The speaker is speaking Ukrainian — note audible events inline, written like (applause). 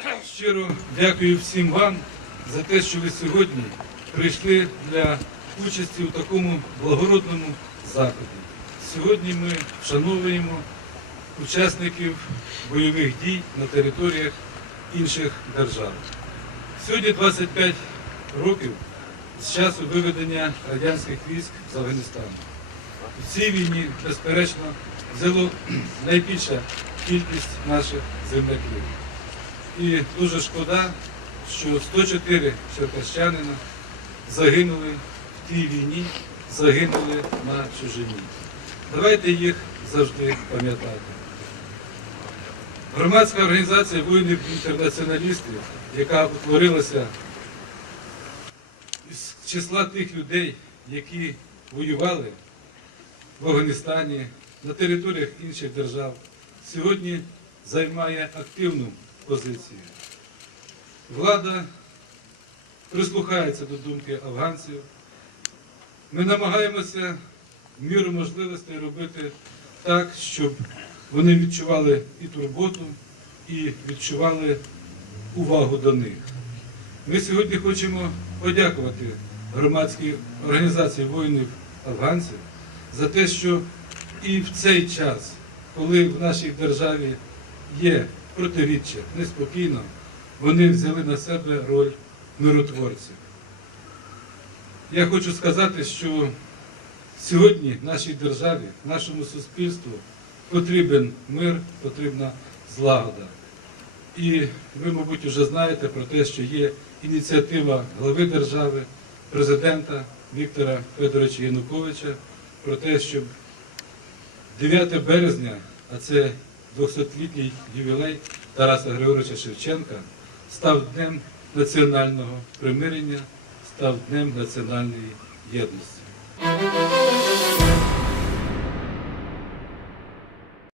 (clears throat) Щиро дякую всім вам за те, що ви сьогодні прийшли для участі у такому благородному заході. Сьогодні ми вшановуємо учасників бойових дій на територіях інших держав. Сьогодні 25 років з часу виведення радянських військ з Афганістану. В цій війні, безперечно, взяло (clears throat) найбільша кількість наших земляків. І дуже шкода, що 104 черкащанина загинули в тій війні, загинули на чужині. Давайте їх завжди пам'ятати. Громадська організація воїнів-інтернаціоналістів, яка утворилася із числа тих людей, які воювали в Афганістані, на територіях інших держав, сьогодні займає активну позицію. Влада прислухається до думки афганців. Ми намагаємося в міру можливостей робити так, щоб вони відчували і турботу, і відчували увагу до них. Ми сьогодні хочемо подякувати громадській організації воїнів афганців за те, що і в цей час, коли в нашій державі є протиріччя, неспокійно, вони взяли на себе роль миротворців. Я хочу сказати, що сьогодні нашій державі, нашому суспільству потрібен мир, потрібна злагода. І ви, мабуть, вже знаєте про те, що є ініціатива глави держави, президента Віктора Федоровича Януковича про те, щоб 9 березня, а це 200-літній ювілей Тараса Григоровича Шевченка, став днем національного примирення, став днем національної єдності.